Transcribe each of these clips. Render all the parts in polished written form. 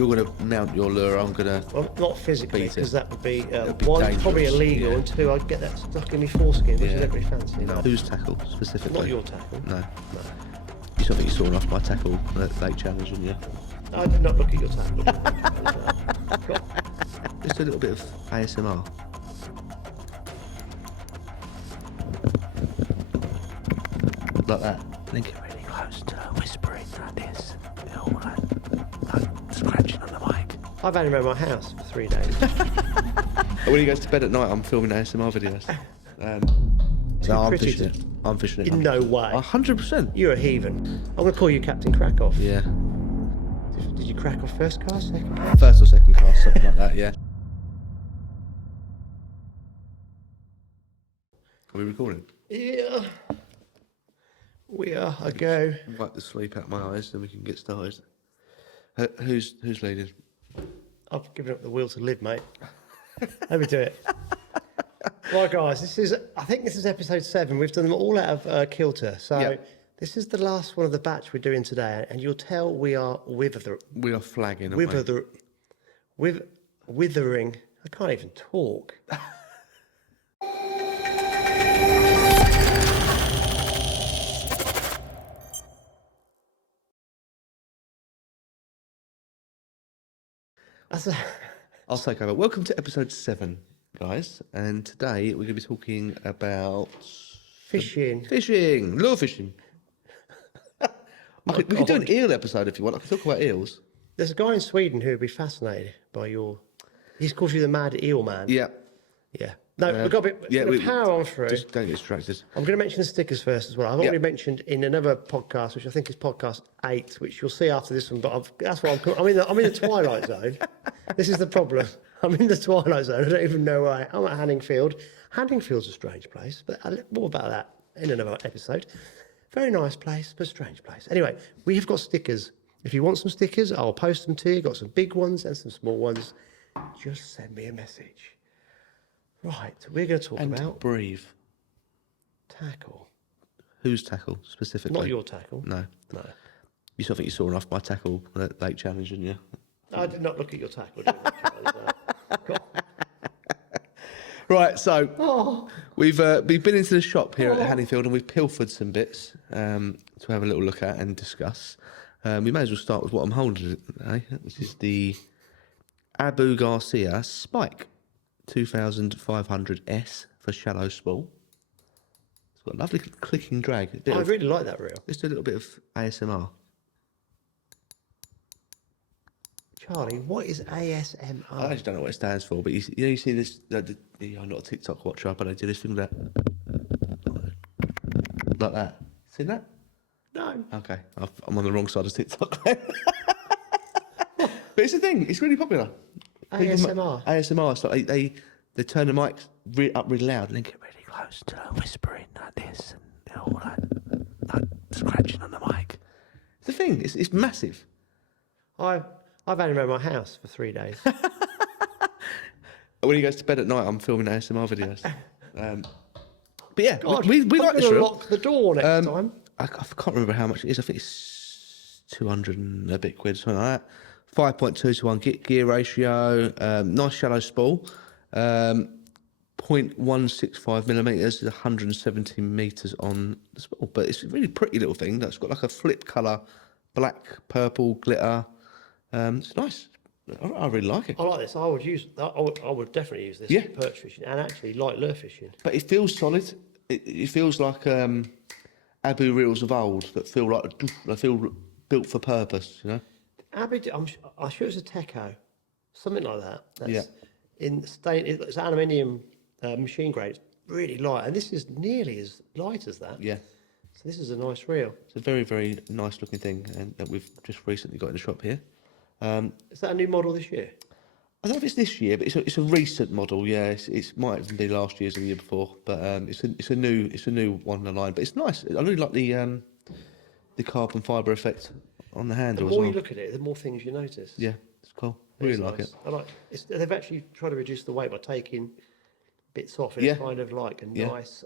You're going to mount your lure, I'm going to... Well, not physically, beat it. because that would be, be one, probably dangerous, illegal, yeah. and two, I'd get that stuck in my foreskin, which I don't really fancy. No. Whose tackle, specifically? Not your tackle. No. No. You still think you saw off my tackle at Lake Challenge, didn't you? I did not look at your tackle. Just a little bit of ASMR. Like that. Then get really close to whispering like this. Like scratching on the mic. I've had him around my house for 3 days. When he goes to bed at night, I'm filming ASMR videos. No, I'm fishing it. I'm fishing it. In no way. 100%. You're a heathen. I'm going to call you Captain Crackoff. Yeah. Did you crack off first cast, second cast? First or second cast, something like that, yeah. Are we recording? Yeah. We are. I go. Wipe the sleep out of my eyes, then we can get started. Who's leading? I've given up the will to live, mate. Let me do it. Right, guys, I think this is episode 7. We've done them all out of kilter. So Yep. This is the last one of the batch we're doing today. And you'll tell we are We are flagging, aren't we? withering. I can't even talk. I'll take over. Welcome to episode 7, guys. And today we're going to be talking about... Fishing. Fishing! Lure fishing. We could do an eel episode if you want. I could talk about eels. There's a guy in Sweden who would be fascinated by your... He calls you the mad eel man. Yeah. Yeah. No, we've got a bit... Yeah, we're power on through. Just don't get distracted. I'm going to mention the stickers first as well. I've already mentioned in another podcast, which I think is podcast 8, which you'll see after this one. But that's what I'm in the twilight zone. This is the problem. I'm in the twilight zone. I don't even know why. I'm at Hanningfield. Hanningfield's a strange place, but more about that in another episode. Very nice place, but strange place. Anyway, we have got stickers. If you want some stickers, I'll post them to you. Got some big ones and some small ones. Just send me a message. Right, we're going to talk about... breathe. Tackle. Whose tackle, specifically? Not your tackle. No. No. You still think you saw off my tackle at Lake Challenge, didn't you? I did not look at your tackle. Did I? Right, so we've been into the shop here at Hanningfield and we've pilfered some bits to have a little look at and discuss. We may as well start with what I'm holding today. This is the Abu Garcia Spike 2500S for shallow spool. It's got a lovely clicking drag. I really like that reel. Just a little bit of ASMR. Charlie, what is ASMR? I actually don't know what it stands for, but you see this. I'm not a TikTok watcher, but I do this thing like that. Seen that? No. Okay, I'm on the wrong side of TikTok. But it's a thing. It's really popular. ASMR. ASMR. So they turn the mic up really loud and then get really close to whispering like this and like scratching on the mic. It's a thing. It's massive. I've had him around my house for 3 days. When he goes to bed at night, I'm filming ASMR videos. But yeah, God, we like this reel. Lock the door next time. I can't remember how much it is. I think it's 200 and a bit quid, something like that. 5.2 to 1 gear ratio. Nice shallow spool. 0.165 millimeters, 170 meters on the spool. But it's a really pretty little thing that's got like a flip colour, black, purple glitter. It's nice. I really like it. I like this. I would definitely use this for perch fishing and actually light lure fishing. But it feels solid. It feels like Abu reels of old that feel built for purpose, you know. Abu, I'm sure it's a Teco, something like that. That's in stain. It's aluminium machine grade. It's really light, and this is nearly as light as that. Yeah. So this is a nice reel. It's a very, very nice looking thing, and that we've just recently got in the shop here. Is that a new model this year? I don't know if it's this year, but it's a recent model. Yeah, it might even be last year's or the year before, but it's a new one in the line. But it's nice. I really like the carbon fibre effect on the handle. The more as well. you look at it, the more things you notice. Yeah, it's cool. I really like it. I like. They've actually tried to reduce the weight by taking bits off in a kind of like a nice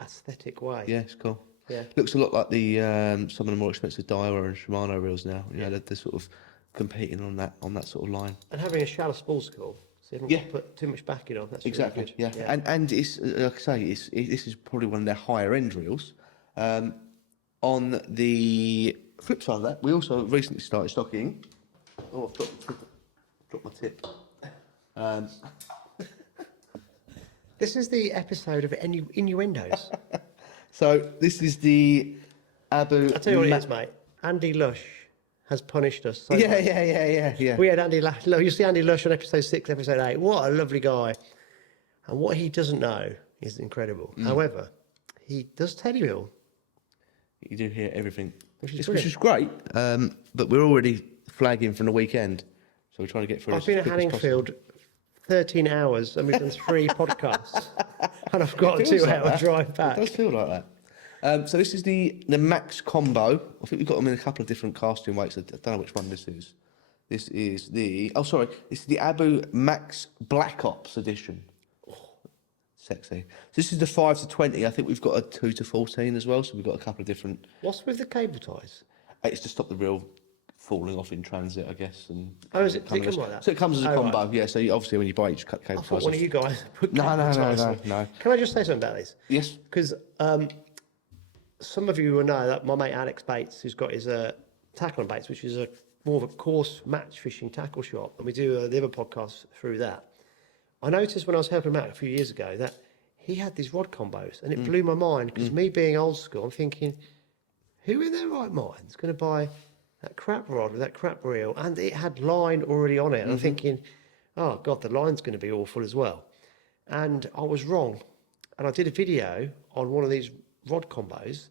aesthetic way. Yeah, it's cool. Yeah, looks a lot like the some of the more expensive Daiwa and Shimano reels now. You know, the sort of competing on that sort of line. And having a shallow spool school, so you haven't got to put too much backing on. That's Exactly. really good. Yeah. And it's like I say, this is probably one of their higher end reels. On the flip side of that, we also recently started stocking. Oh, I've dropped my tip. This is the episode of innuendos. So this is the Abu. I'll tell you what it is, mate. Andy Lush has punished us. So much. Yeah. We had Andy Lush. You see Andy Lush on episode 6, episode 8. What a lovely guy. And what he doesn't know is incredible. However, he does tell you all. You do hear everything, which is brilliant. great. But we're already flagging from the weekend, so we're trying to get through. I've been at Hanningfield 13 hours and we've done 3 podcasts. And I've got a 2-hour drive back. It does feel like that. So this is the Max Combo. I think we've got them in a couple of different casting weights. I don't know which one this is. This is the... Oh, sorry. This is the Abu Max Black Ops edition. Sexy. So this is the 5 to 20. I think we've got a 2 to 14 as well. So we've got a couple of different... What's with the cable ties? It's to stop the reel falling off in transit, I guess. And Oh, is it? Does it come like that? So it comes as a combo, right. yeah. So obviously when you buy it, you just cut cable I ties thought off. one of you guys put No. no. Can I just say something about this? Yes. Because some of you will know that my mate Alex Bates, who's got his tackle and baits, which is more of a coarse match fishing tackle shop, and we do the other podcast through that. I noticed when I was helping him out a few years ago that he had these rod combos, and it blew my mind because me being old school, I'm thinking, who in their right mind is going to buy that crap rod with that crap reel? And it had line already on it. And I'm thinking, oh God, the line's going to be awful as well. And I was wrong. And I did a video on one of these rod combos,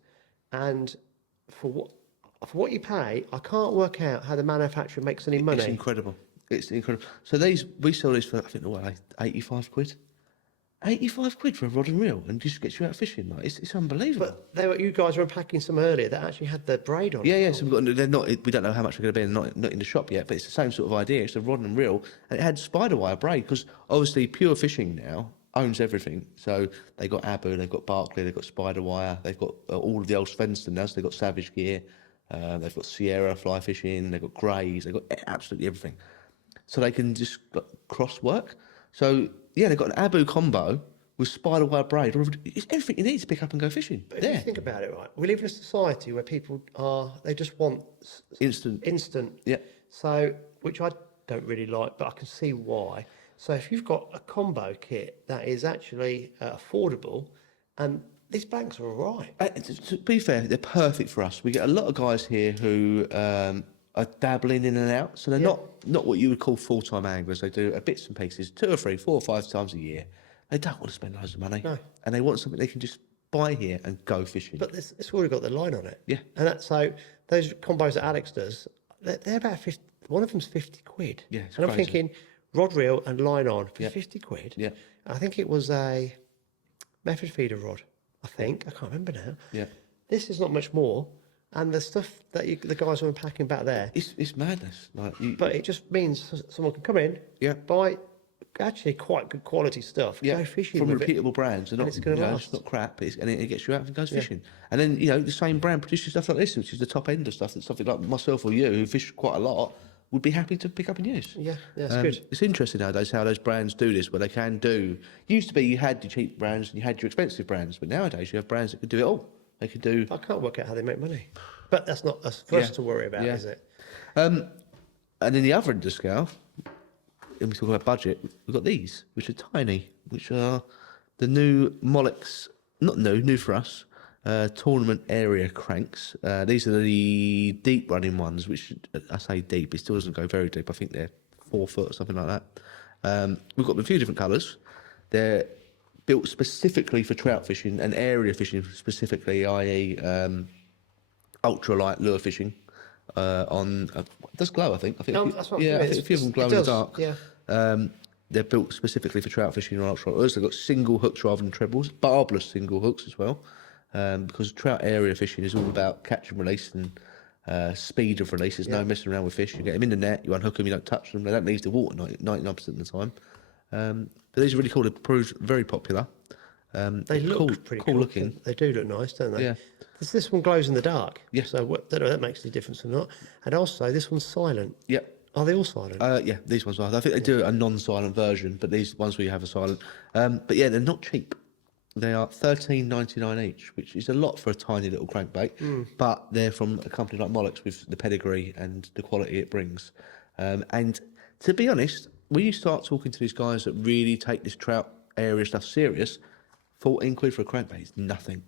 and for what you pay, I can't work out how the manufacturer makes any money. It's incredible. It's incredible. So we sell these for, I think, what, like 85 quid? 85 quid for a rod and reel, and just gets you out fishing. Like, it's unbelievable. But you guys were unpacking some earlier that actually had the braid on. Yeah. So they're not. We don't know how much they're going to be. Not in the shop yet, but it's the same sort of idea. It's a rod and reel, and it had spider wire braid because obviously Pure Fishing now owns everything. So they got Abu, they've got Barclay, they've got spider wire, they've got all of the old Svensson now. So they've got Savage Gear, they've got Sierra fly fishing, they've got Greys, they've got absolutely everything. So they can just cross work. So yeah, they've got an Abu combo with spider wire braid. It's everything you need to pick up and go fishing. But if you think about it, right, we live in a society where people they just want instant. Yeah. So, which I don't really like, but I can see why. So if you've got a combo kit that is actually affordable, and these blanks are all right. To be fair, they're perfect for us. We get a lot of guys here who are dabbling in and out. So they're not what you would call full-time anglers. They do bits and pieces 2 or 3, 4 or 5 times a year. They don't want to spend loads of money. No. And they want something they can just buy here and go fishing. But it's already got the line on it. Yeah. And so those combos that Alex does, they're about 50. One of them's 50 quid. Yeah, it's and I'm crazy. thinking rod reel and line on for 50 quid. Yeah. I think it was a method feeder rod. I think I can't remember now. Yeah. This is not much more, and the stuff that the guys are unpacking back there. It's madness. But it just means someone can come in, buy actually quite good quality stuff, go fishing from with reputable brands. They're not, it's going to last. It's not crap, and it gets you out and goes fishing. And then the same brand produces stuff like this, which is the top end of stuff. That something like myself or you, who fish quite a lot, would be happy to pick up and use. Yeah, it's good. It's interesting nowadays how those brands do this, where they can do. Used to be you had your cheap brands and you had your expensive brands, but nowadays you have brands that can do it all. They could do. I can't work out how they make money, but that's not for us to worry about, is it? And then the other end of the scale, when we talk about budget, we've got these, which are tiny, which are the new Molex, not new for us, tournament area cranks. These are the deep running ones, which I say deep, it still doesn't go very deep. I think they're 4 foot or something like that. We've got them a few different colours. They're built specifically for trout fishing and area fishing specifically, i.e. ultralight lure fishing. It does glow, I think. I think a few of them glow in the dark. Yeah. They're built specifically for trout fishing and ultralight lures. They've got single hooks rather than trebles, barbless single hooks as well. Because trout area fishing is all about catch and release and speed of release. There's no messing around with fish. You get them in the net, you unhook them, you don't touch them. They don't leave the water 99% of the time. But these are really cool. They've proved very popular. They look pretty cool looking. They do look nice, don't they? Yeah. This one glows in the dark. Yeah. So don't know if that makes any difference or not. And also, this one's silent. Yep. Are they all silent? Yeah, these ones are. I think they do a non-silent version, but these ones where you have a silent. But yeah, they're not cheap. They are $13.99 each, which is a lot for a tiny little crankbait. But they're from a company like Mollocks with the pedigree and the quality it brings. And to be honest, when you start talking to these guys that really take this trout area stuff serious, 14 quid for a crankbait is nothing.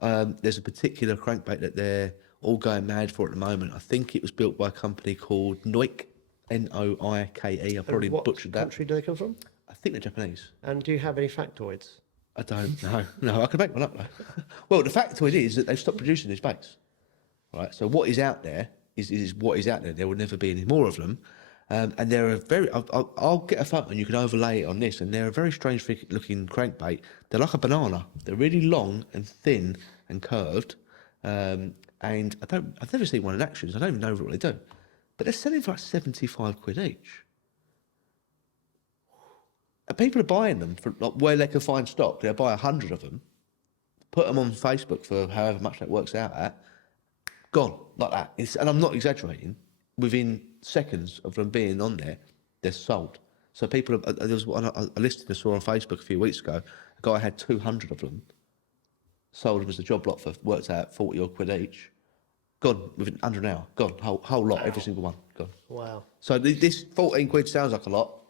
There's a particular crankbait that they're all going mad for at the moment. I think it was built by a company called Noike, Noike. I probably butchered that. What country do they come from? I think they're Japanese. And do you have any factoids? I don't know. No, I can make one up though. Well, the factoid is that they've stopped producing these baits. Right. So what is out there is what is out there. There will never be any more of them. And they're a very. I'll get a photo and you can overlay it on this. And they're a very strange looking crankbait. They're like a banana. They're really long and thin and curved. And I've never seen one in action. So I don't even know what they do. But they're selling for like 75 quid each. And people are buying them for like, where they can find stock. They'll buy 100 of them, put them on Facebook for however much that works out at. Gone like that. And I'm not exaggerating. Within seconds of them being on there, they're sold. So people, there was a listing I saw on Facebook a few weeks ago. A guy had 200 of them. Sold them as a job lot for worked out 40 odd quid each. Gone within under an hour. Gone whole lot, every single one. Gone. Wow. So this 14 quid sounds like a lot,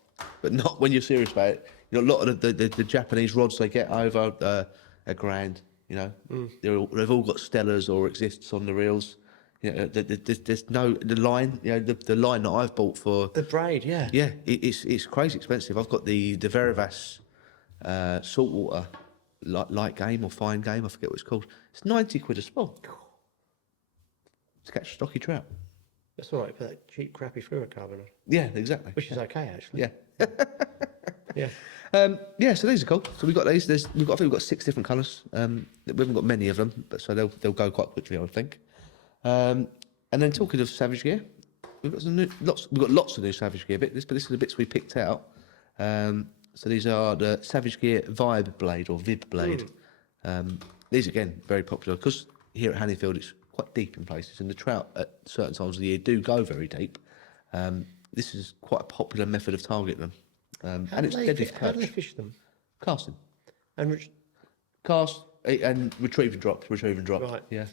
but not when you're serious about it. You know, a lot of the Japanese rods they get over a grand. You know, they've all got Stellas or exists on the reels. You know, there's no the line. You know, the line that I've bought for the braid. Yeah. Yeah, it's crazy expensive. I've got the Verivas saltwater light game or fine game. I forget what it's called. It's 90 quid a spool to catch stocky trout. That's all right for that cheap, crappy fluorocarbon. Yeah, exactly. Which is okay, actually. Yeah. Yeah. Yeah, so these are cool. So we've got these. I think we've got 6 different colours. We haven't got many of them, but so they'll go quite quickly, I would think. And then talking of Savage Gear, we've got lots of new Savage Gear bits, but this is the bits we picked out. So these are the Savage Gear Vibe Blade or Vib Blade. These again very popular because here at Hannifield it's quite deep in places, and the trout at certain times of the year do go very deep. This is quite a popular method of targeting them, and it's deadly for perch. How do they fish them? Casting, And cast and retrieve and drop, Right. Yeah.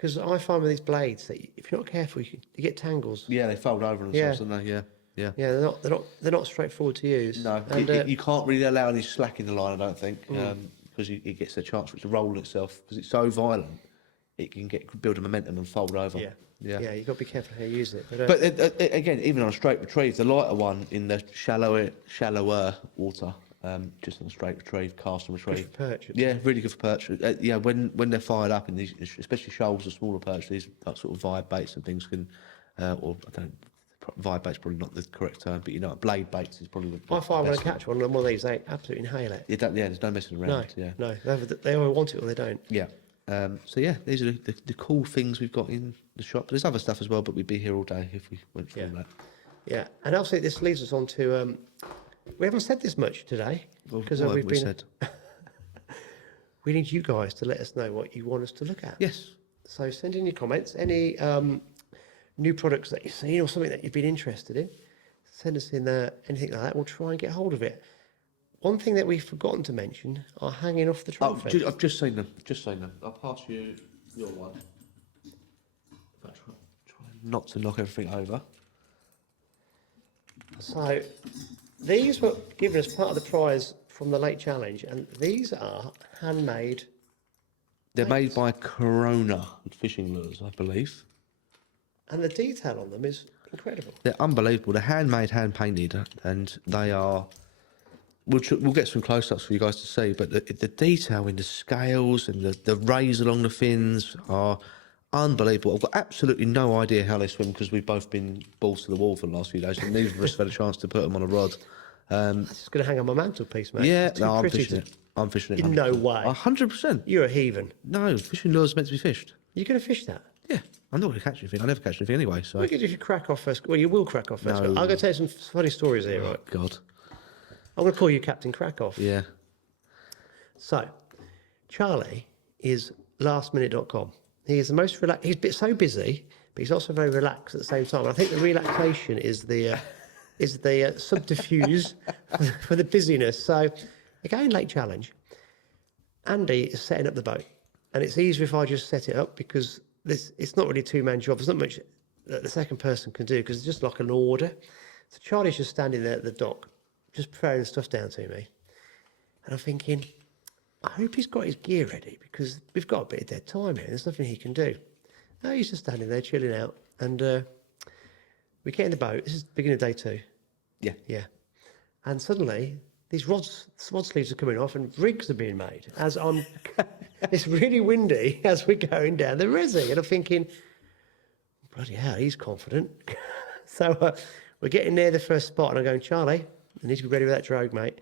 because I find with these blades that if you're not careful, you get tangles. Yeah, they fold over themselves, don't they? Yeah. Yeah. Yeah, they're not straightforward to use. No, And, you can't really allow any slack in the line, I don't think, because it gets a chance for it to roll itself because it's so violent. It can build a momentum and fold over. Yeah, you've got to be careful how you use it. But again, even on a straight retrieve, the lighter one in the shallower water, just on a straight retrieve, cast and retrieve. Good for perch. Yeah, really good for perch. Yeah, when they're fired up in these, especially shoals or smaller perch, these sort of vibe baits and things can, or I don't. Vibe bait's probably not the correct term, but you know, blade baits is probably the I find when I best catch one of these, they absolutely inhale it. there's no messing around. No, they either want it or they don't. Yeah. So yeah, these are the cool things we've got in the shop. There's other stuff as well, but we'd be here all day if we went through all that. Yeah, and obviously this leads us on to. We haven't said this much today because we've been. Said? We need you guys to let us know what you want us to look at. Yes. So send in your comments. Any new products that you've seen or something that you've been interested in, send us in anything like that. We'll try and get hold of it. One thing that we've forgotten to mention are hanging off the trout fence. I've just seen them. I'll pass you your one. I'll try not to knock everything over. So these were given as part of the prize from the Lake Challenge, and these are handmade. They're made by Corona Fishing Lures, I believe. And the detail on them is incredible. They're unbelievable. They're handmade, hand painted, and they are. We'll get some close-ups for you guys to see, but the detail in the scales and the rays along the fins are unbelievable. I've got absolutely no idea how they swim because we've both been balls to the wall for the last few days, and neither of us have had a chance to put them on a rod. It's just going to hang on my mantelpiece, mate. Yeah, no, I'm fishing it. I'm fishing it. In no way. 100%. You're a heathen. No, fishing lures are meant to be fished. You're going to fish that? Yeah, I'm not going to catch anything. I never catch anything anyway. So. What do you do if you crack off first? Well, you will crack off first. No. I'm going to tell you some funny stories here, right? God. I'm going to call you Captain Crackoff. Yeah. So, Charlie is lastminute.com. He is the most relaxed. He's so busy, he's also very relaxed at the same time. And I think the relaxation is the subterfuge for the busyness. So, again, lake challenge. Andy is setting up the boat, and it's easier if I just set it up because it's not really a two-man job. There's not much that the second person can do because it's just like an order. So Charlie's just standing there at the dock, just throwing stuff down to me. And I'm thinking, I hope he's got his gear ready because we've got a bit of dead time here. There's nothing he can do. No, he's just standing there chilling out. And we get in the boat. This is the beginning of day 2. Yeah. Yeah. And suddenly, these rod sleeves are coming off and rigs are being made. As I'm, it's really windy as we're going down the resi. And I'm thinking, bloody hell, he's confident. So we're getting near the first spot and I'm going, Charlie, you need to be ready with that drogue, mate.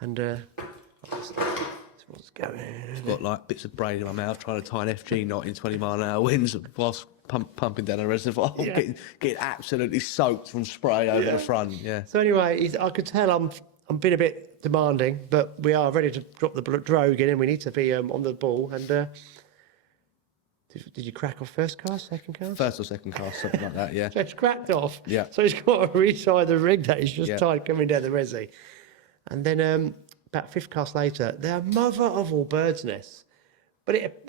And this rod's going. I've got like bits of braid in my mouth trying to tie an FG knot in 20-mile-an-hour winds whilst pumping down a reservoir, Yeah. getting absolutely soaked from spray over the front. Yeah. So anyway, I could tell I'm being a bit demanding, but we are ready to drop the drogue in and we need to be on the ball. And did you crack off first cast, second cast? First or second cast, something like that, yeah. So it's cracked off. Yeah. So he's got to retie the rig that he's just Yeah. tied coming down the resi. And then about fifth cast later, they're mother of all birds' nests. But it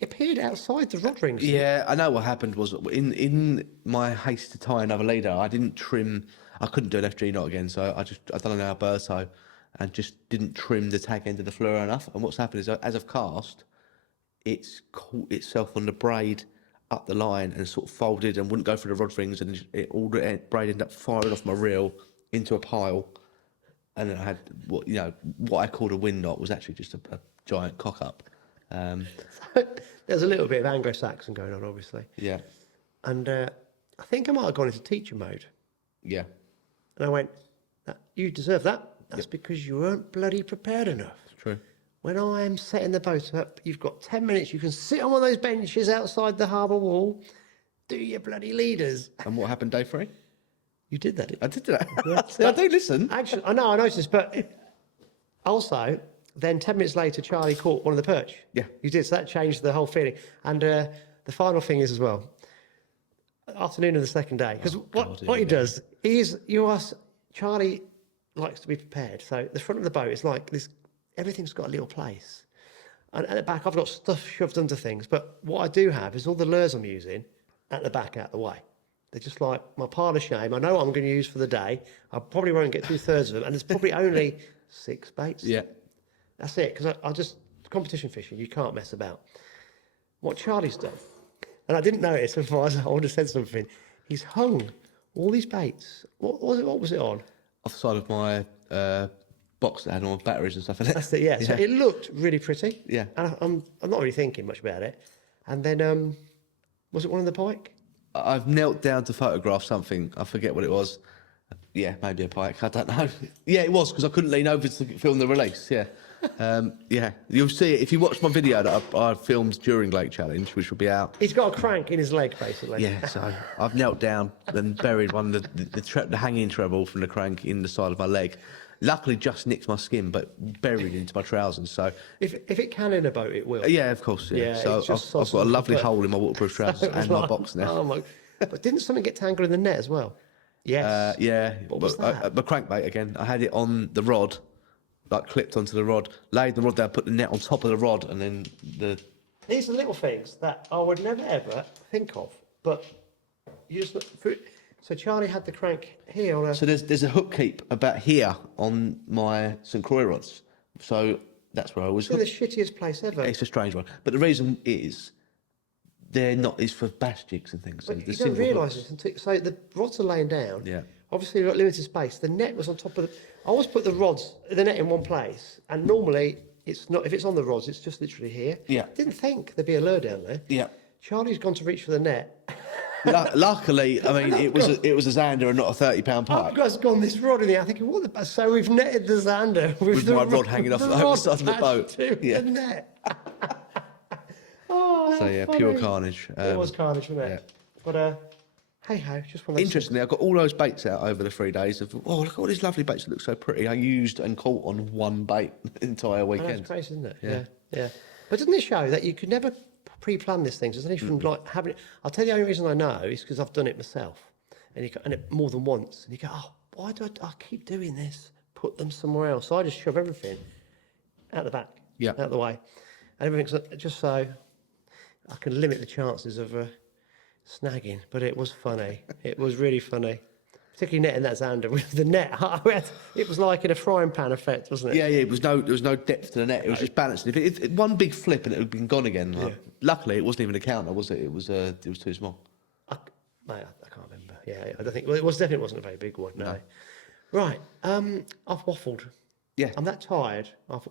appeared outside the rod rings. Yeah, I know what happened was in my haste to tie another leader, I didn't trim. I couldn't do an FG knot again, so I done an Alberto and just didn't trim the tag end of the fluoro enough. And what's happened is, as I've cast, it's caught itself on the braid up the line and sort of folded and wouldn't go through the rod rings, and all the braid ended up firing off my reel into a pile. And then I had what I called a wind knot was actually just a giant cock up. There's a little bit of Anglo-Saxon going on, obviously. Yeah, And I think I might have gone into teacher mode. yeah. And I went, you deserve that. That's because you weren't bloody prepared enough. True. When I am setting the boat up, you've got 10 minutes. You can sit on one of those benches outside the harbour wall, do your bloody leaders. And what happened day 3? You did that, didn't I did that. Yeah. I do listen. Actually, I know, I noticed, but also, then 10 minutes later, Charlie caught one of the perch. Yeah. You did, so that changed the whole feeling. And the final thing is as well, afternoon of the second day, because what he does is, Charlie likes to be prepared. So the front of the boat is like this, everything's got a little place. And at the back, I've got stuff shoved under things, but what I do have is all the lures I'm using at the back out the way. They're just like my pile of shame. I know what I'm going to use for the day. I probably won't get 2/3 of them, and there's probably only 6 baits. Yeah. That's it, because I just, competition fishing, you can't mess about. What Charlie's done, and I didn't notice before I would have said something, he's hung all these baits. What was it on? Off the side of my box that had all my batteries and stuff in it. That's it, yeah. So it looked really pretty. Yeah. And I'm not really thinking much about it. And then, was it one of the pike? I've knelt down to photograph something. I forget what it was. Yeah, maybe a pike. I don't know. Yeah, it was because I couldn't lean over to film the release. Yeah. Yeah, you'll see it if you watch my video that I filmed during Lake Challenge, which will be out. He's got a crank in his leg, basically. Yeah, so I've knelt down and buried one of the hanging treble from the crank in the side of my leg. Luckily, just nicked my skin, but buried into my trousers. So If it can in a boat, it will. yeah, of course. Yeah. Yeah, So it's just I've got a lovely but- hole in my waterproof trousers and my box now. Oh my! But didn't something get tangled in the net as well? Yes. Yeah, What was but that? my crankbait again. I had it on the rod, like clipped onto the rod. Laid the rod down, put the net on top of the rod, and then the. These are little things that I would never ever think of, but you just so Charlie had the crank here on a. So there's a hook keep about here on my St Croix rods. So that's where I was. It's in the shittiest place ever. It's a strange one, but the reason is they're not. It's for bass jigs and things. So But the you don't single realise hooks- this until so the rods are laying down. Yeah. Obviously, we've got limited space. The net was on top of the. I always put the net in one place, and normally it's not. If it's on the rods, it's just literally here. Yeah. Didn't think there'd be a lure down there. Yeah. Charlie's gone to reach for the net. Luckily, I mean, it was a Xander and not a 30-pound I've pike. just gone this rod in there. I'm thinking, what the? So we've netted the Xander With the my rod hanging off the rod side of the boat. attached to Yeah. the net. Oh, So how yeah, funny. pure carnage. It was carnage, wasn't it? yeah. But hey ho, just one of those. Interestingly, I got all those baits out over the 3 days. Of look at all these lovely baits that look so pretty. I used and caught on one bait the entire I know, weekend. it's crazy, isn't it? Yeah. Yeah. But doesn't it show that you could never pre-planned this thing. So it's only from like having it. I'll tell you the only reason I know is because I've done it myself, and it more than once. And you go, oh, why do I keep doing this? Put them somewhere else. So I just shove everything out the back, out the way, and everything's just so I can limit the chances of snagging. But it was funny. It was really funny. Particularly netting that zander with the net. It was like in a frying pan effect, wasn't it? Yeah, there was no depth to the net. It was just balancing. If it one big flip and it would have been gone again. Like, luckily, it wasn't even a counter, was it? It was too small. I can't remember. Yeah, I don't think. Well, it definitely wasn't a very big one. No. Right. I've waffled. Yeah. I'm that tired. I've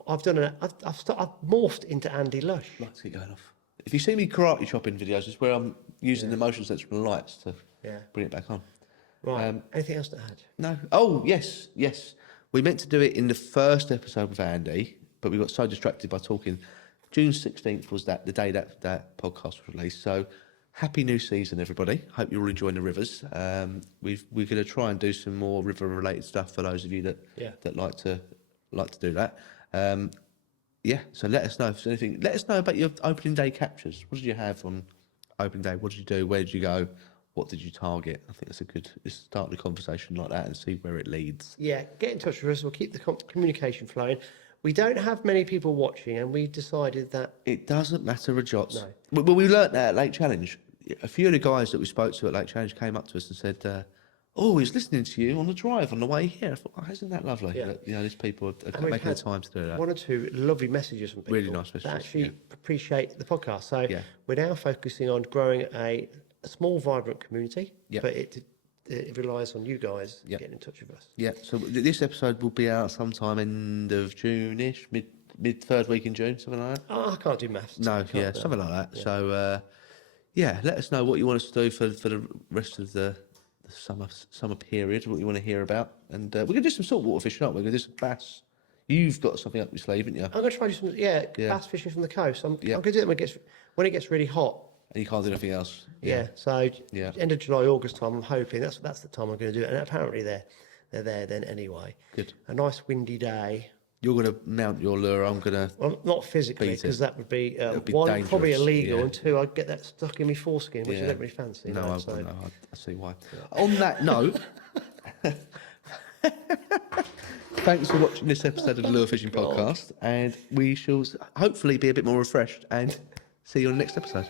morphed into Andy Lush. Lights keep going off. If you see me karate chopping videos, it's where I'm using the motion sensor and the lights to bring it back on. Right. Anything else to add? No. Oh, yes. We meant to do it in the first episode with Andy, but we got so distracted by talking. June 16th was the day that podcast was released. So, happy new season, everybody. Hope you're all enjoying the rivers. We're going to try and do some more river-related stuff for those of you that like to do that. So let us know if there's anything. Let us know about your opening day captures. What did you have on opening day? What did you do? Where did you go? What did you target? I think that's a good start the conversation like that and see where it leads. Yeah, get in touch with us. We'll keep the communication flowing. We don't have many people watching, and we decided that it doesn't matter a jot. No. Well, we learnt that at Lake Challenge. A few of the guys that we spoke to at Lake Challenge came up to us and said, "Oh, he's listening to you on the drive on the way here." I thought, "Oh, isn't that lovely?" Yeah. These people are making the time to do that. One or two lovely messages from people. Really nice messages. That actually appreciate the podcast. So we're now focusing on growing a small, vibrant community, but it relies on you guys getting in touch with us. Yeah, so this episode will be out sometime end of June-ish, mid third week in June, something like that. Oh, I can't do maths. Something like that. Yeah. So, let us know what you want us to do for the rest of the summer period, what you want to hear about. And we're going to do some saltwater fishing, aren't we? We're going to do some bass. You've got something up your sleeve, haven't you? I'm going to try to do some bass fishing from the coast. I'm going to do it when it gets really hot. And you can't do anything else. So end of July, August time, I'm hoping that's the time I'm going to do it. And apparently they're there then anyway. Good. A nice windy day. You're going to mount your lure. I'm going to. Well, not physically, because that would be one, dangerous, probably illegal, and two, I'd get that stuck in my foreskin, which I don't really fancy. No, I see why. On that note, thanks for watching this episode of the Lure Fishing Podcast, and we shall hopefully be a bit more refreshed and see you on the next episode.